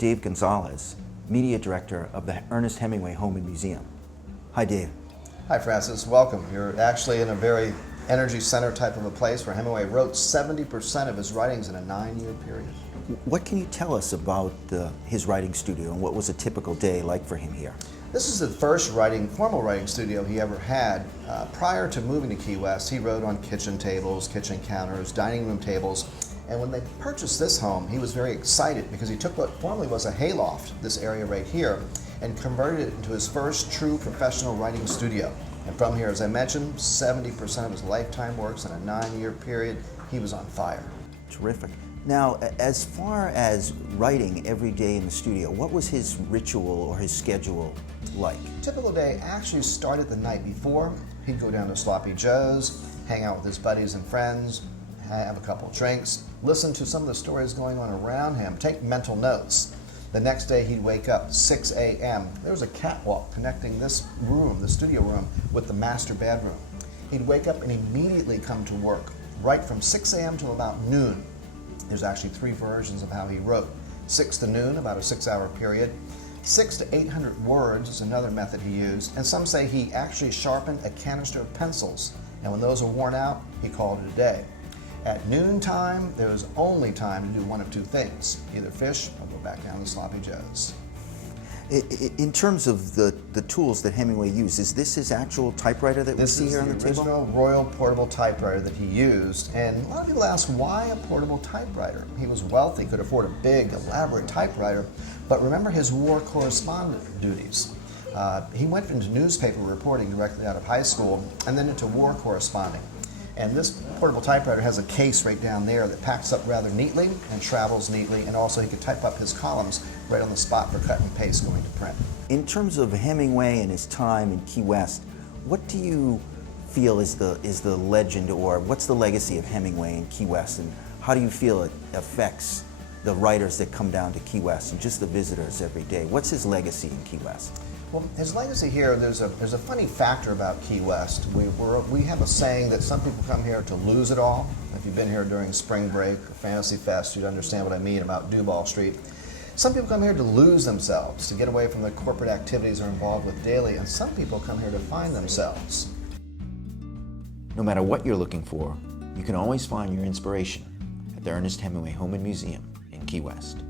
Dave Gonzales, Media Director of the Ernest Hemingway Home and Museum. Hi, Dave. Hi, Francis. Welcome. You're actually in a very energy center type of a place where Hemingway wrote 70% of his writings in a 9-year period. What can you tell us about his writing studio and what was a typical day like for him here? This is the first formal writing studio he ever had. Prior to moving to Key West, he wrote on kitchen tables, kitchen counters, dining room tables. And when they purchased this home, he was very excited because he took what formerly was a hayloft, this area right here, and converted it into his first true professional writing studio. And from here, as I mentioned, 70% of his lifetime works in a 9-year period. He was on fire. Terrific. Now, as far as writing every day in the studio, what was his ritual or his schedule like? Typical day actually started the night before. He'd go down to Sloppy Joe's, hang out with his buddies and friends, have a couple drinks, listen to some of the stories going on around him, take mental notes. The next day he'd wake up 6 a.m. There was a catwalk connecting this room, the studio room, with the master bedroom. He'd wake up and immediately come to work, right from 6 a.m. to about noon. There's actually 3 versions of how he wrote. 6 to noon, about a 6-hour period. 600 to 800 words is another method he used, and some say he actually sharpened a canister of pencils, and when those were worn out, he called it a day. At noontime, there was only time to do one of 2 things, either fish or go back down to Sloppy Joe's. In terms of the tools that Hemingway used, is this his actual typewriter that we see here on the table? This is the original Royal portable typewriter that he used, and a lot of people ask why a portable typewriter? He was wealthy, could afford a big, elaborate typewriter, but remember his war correspondent duties. He went into newspaper reporting directly out of high school and then into war corresponding. And this portable typewriter has a case right down there that packs up rather neatly and travels neatly, and also he could type up his columns right on the spot for cut and paste going to print. In terms of Hemingway and his time in Key West, what do you feel is the legend, or what's the legacy of Hemingway in Key West, and how do you feel it affects the writers that come down to Key West and just the visitors every day? What's his legacy in Key West? Well, his legacy here, there's a funny factor about Key West. We have a saying that some people come here to lose it all. If you've been here during spring break or Fantasy Fest, you'd understand what I mean about Duval Street. Some people come here to lose themselves, to get away from the corporate activities they're involved with daily, and some people come here to find themselves. No matter what you're looking for, you can always find your inspiration at the Ernest Hemingway Home and Museum in Key West.